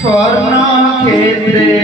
स्वर्ण क्षेत्रे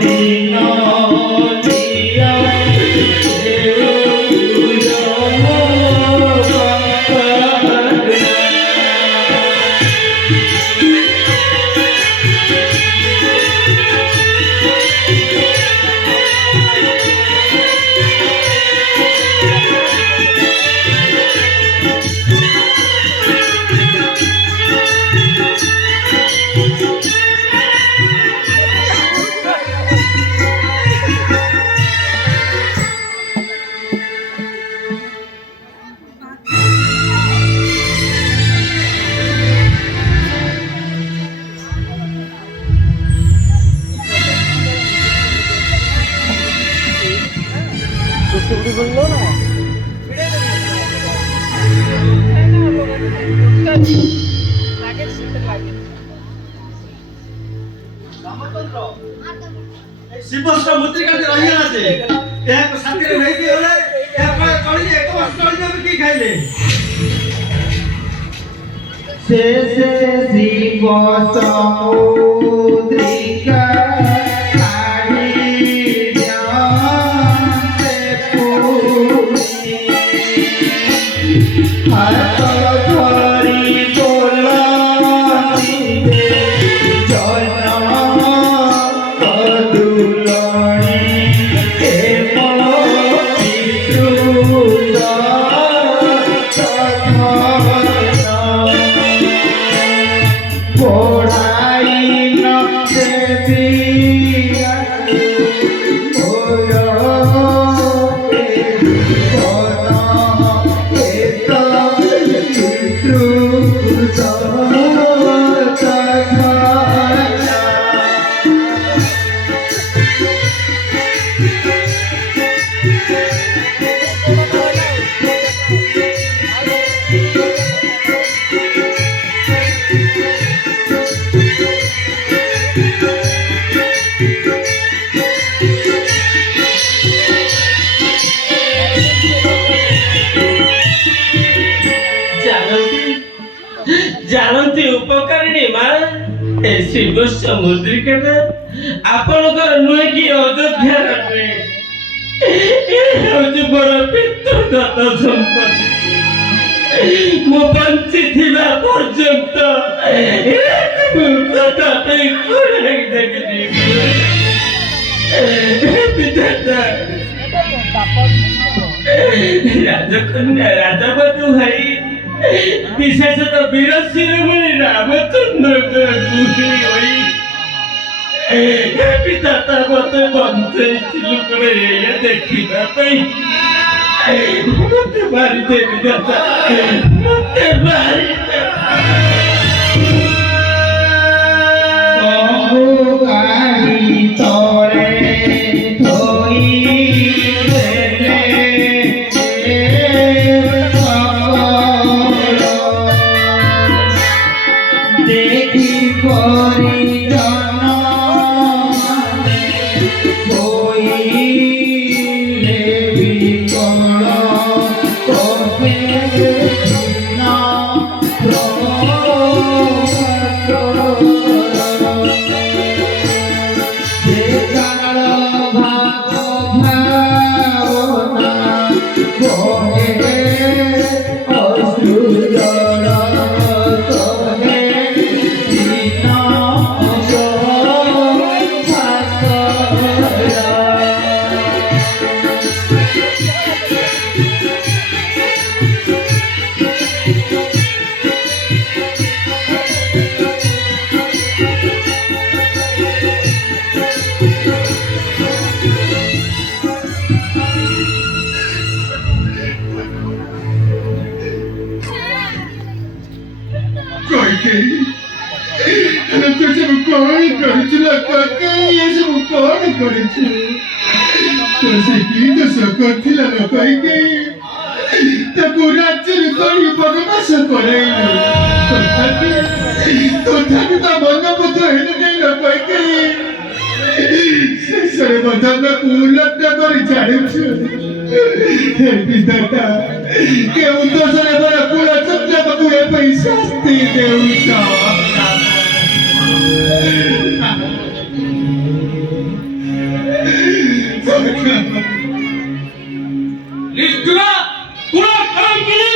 দিন দিয়া ଶିବସ୍ତ ମୂର୍ତ୍ତିକାଟି ରହିଗଲାছে ଏହାକୁ ସାଥିରେ ନେଇକି ଗଲେ ଏହାପରେ ଚଳିଲେ ଏକ ବର୍ଷ ଚଳିଯାবে କି ଖାଇଲେ शेषे शिव समुद्रिका हाथ धरी बोलानी जन कदुलणी पढ़ाई न देवी जानती उपकारिणी माँ शिव समुद्रिका आपणकर नुहे कि अयोध्या मोर पितृदत्त संपत्ति मु बंची थिबा पर्यंत मूर्खता पे कोराई देबी पिता राजकन्या राजावधू भाई विशेषतः वीर शिरोमणि रामचंद्र पिता मत बंचई देखा मत मारी देवी दादा मत मारी বিটুরা পুরো কলঙ্কিনী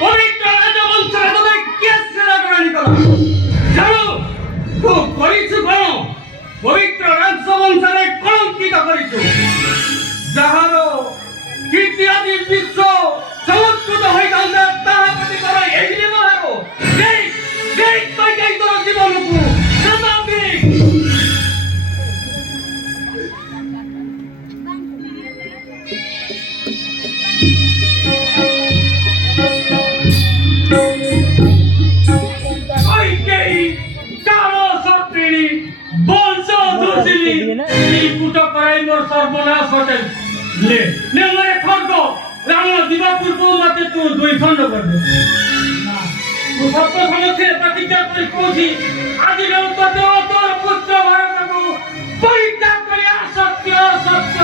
পবিত্র রাজবংশের তোদের কেসে রাগরানি করা জানো খুব করিছু কেন পবিত্র রাজবংশের কলঙ্কিত করিছু যাহার কীর্তি আদি বিশ্ব সমুদ্রত হয়ে গেল তাহা প্রতি কর এই ব্যবহার যেই যেই পাইকাই তোর জীবনকু শতাব্দী কইকেই কারো সত্রিনী বংশ দুর্দিনী এই পুটো করাই মোর সর্বনাশ হটেল লে নে মরে খর্গ রাম দিবা পূর্ব মতে তু দুই খণ্ড করবে না তু সত্য সমক্ষে প্রতিজ্ঞা করে কৌছি আজ তোতে তোর পুত্র ভারতকু পরিত্যাগ করে সত্য সত্য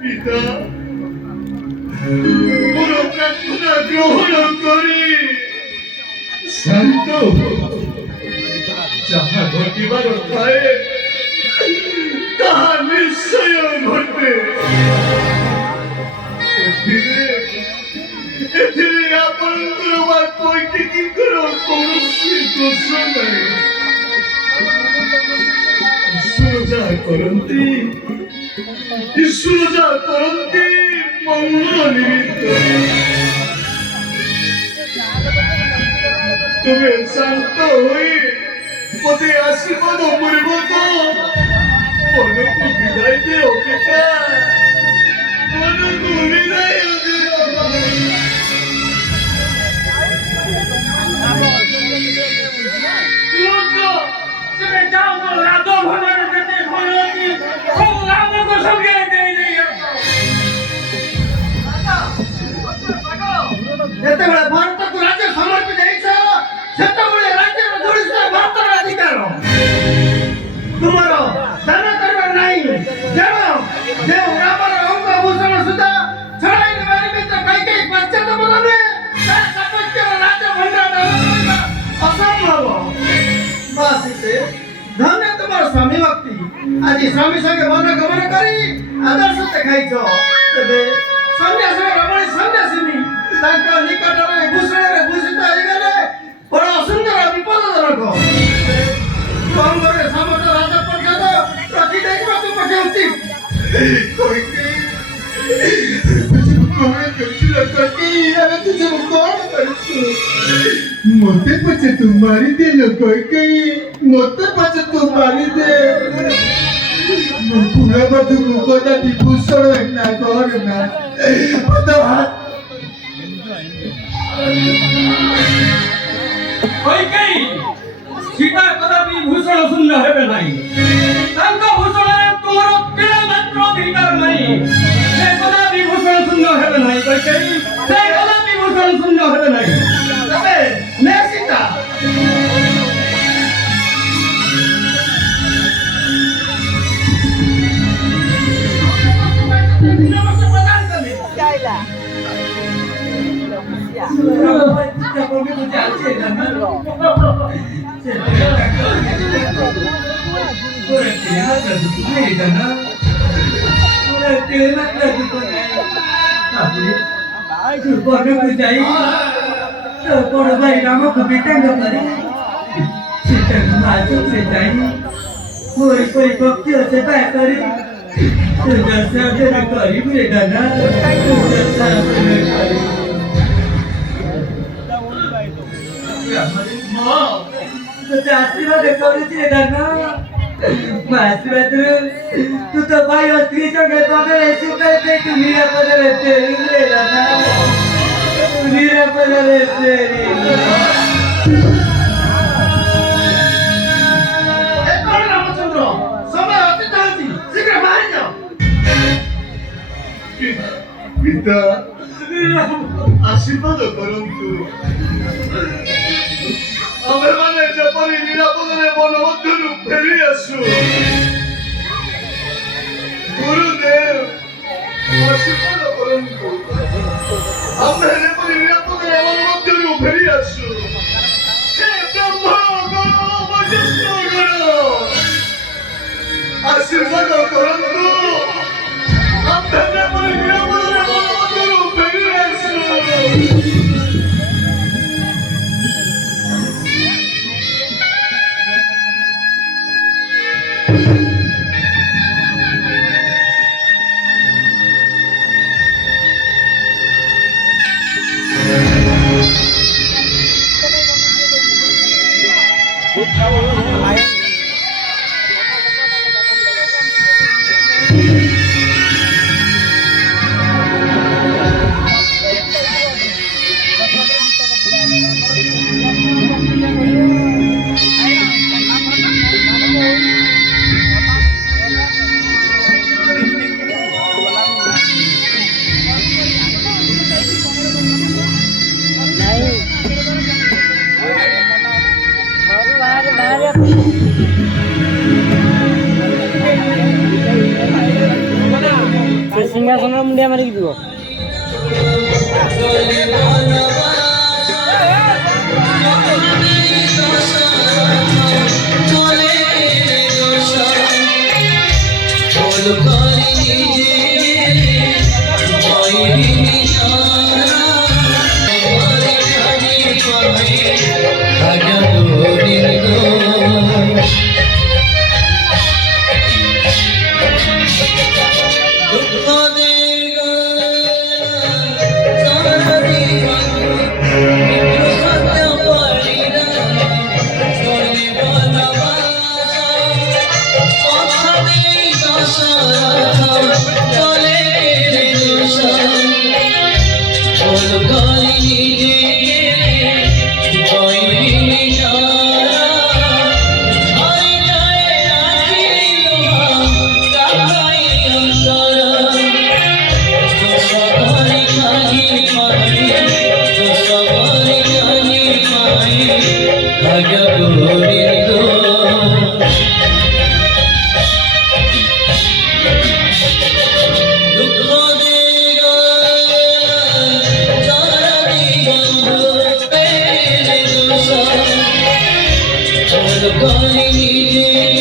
পিতা মোর প্রার্থনা গ্রহণ করি শান্ত যাহা ঘটিবার ଥାଏ তাহা নিশ্চয় ঘটবে ଏଥିରେ ଆପଣଙ୍କର ବା କୈକେୟୀଙ୍କର କୌଣସି ଦୋଷ ନାହିଁ ଈଶ୍ୱର ଯାହା କରନ୍ତି ଈଶ୍ୱର ଯାହା କରନ୍ତି ମଙ୍ଗଳ ନିମିତ୍ତ ତୁମେ ଶାନ୍ତ ହୋଇ ମୋତେ ଆଶୀର୍ବାଦ ପୂର୍ବକ ମନକୁ ବିଦାୟ ଦିଅ ପିତା ମନକୁ ବିଦାୟ ଦିଅ তুমি যাও তো রাত ভরে যেতে ভয়তি সব রামকে সঙ্গে দেই দেই ଯେତେବେଳେ ଭାରତକୁ ରାଜ୍ୟ ସମର୍ପି ଦେଇଛ ସେତେବେଳେ ରାଜ୍ୟର ଯୋଡ଼ିଛ ଭାରତର ଅଧିକାର ତୁମର ଦାନ କରିବା ନାହିଁ ଜାଣ ଯେଉଁ ରାମର ଅଙ୍ଗ ଭୂଷଣ ସୁଦ୍ଧା ଛଡ଼ାଇ ନେବା ନିମିତ୍ତ କୈକେୟୀ ପଶ୍ଚାତାପ ନେବେ ତା ସପକ୍ଷରେ ରାଜଭଣ୍ଡାର ଦାନ କରିବା ଅସମ୍ଭବ ବାସିତେ ଧନ୍ୟ ତୁମର ସ୍ୱାମୀ ଭକ୍ତି ଆଜି ସ୍ୱାମୀ ସଙ୍ଗେ ମନ ଗମନ କରି ଆଦର୍ଶ ଦେଖାଇଛ ତେବେ ସନ୍ନ୍ୟାସର ରମଣୀ ସନ୍ନ୍ୟାସିନୀ ତାଙ୍କ ନିକଟରେ ଭୂଷଣରେ ଭୂଷିତ ହେଇଗଲେ ବଡ଼ ଅସୁନ୍ଦର ବିପଦଜନକ କଙ୍ଗରେ ସମସ୍ତ ରାଜପ୍ରସାଦ ରଖି ଦେଖିବାକୁ ପଠେ ଉଚିତ ମୋତେ ପଛେ ତୁ ମାରିଦେଲ କୈକେୟୀ ମୋତେ ପଛେ ତୁ ମାରିଦେ ପୁରା ବଧୁ ମୁଖଟା ବିଭୂଷଣ ନା କର ନା কইকেই সীতা কদাপি ভূষণ শূন্য হবে নাই তাঙ্ক ভূষণে তোমার কেড়ে মাত্র অধিকার নাই সে কদাপি ভূষণ শূন্য হবে নাই কইকেই সে কদাপি ভূষণ শূন্য হবে নাই তবে নে সীতা बड़ भाई राम को बेटंग करे सीता माजू से जाई कोई भक्ति से पाए करे तो जैसे तेरा करीब रे दाना तो आशीर्वाद करूची रे दाना आशीर्वाद तू तो भाई और स्त्री संगे पकड़े ऐसे करते तू मेरा पकड़े रे दाना मेरा पकड़े तेरी ରାମଚନ୍ଦ୍ର ସମୟ ଅତୀତ ହେଉଛି ଶୀଘ୍ର ବାହାରି ଯାଅ ପିତା ଆଶୀର୍ବାଦ କରନ୍ତୁ ଆମେମାନେ ଯେପରି ନିରାପଦରେ ବନ ମଧ୍ୟରୁ ଫେରି ଆସୁ ଗୁରୁଦେବ ଆଶୀର୍ବାଦ କରନ୍ତୁ ଆମେ ଯେପରି ନିରାପଦରେ ବନ ମଧ୍ୟରୁ ଫେରି ଆସୁ ହେ ବ୍ରହ୍ମ ଗଣ ମଜସ୍ୱ ଗଣ ଆଶୀର୍ବାଦ କରନ୍ତୁ। ଆପଣ ନିରାପଦରେ ମୋ ମଧ୍ୟରୁ ଫେରି ଆସୁ। ସିଂହାସନ ମୁଣ୍ଡିଆ ମାରିକି ଯିବ। Calling me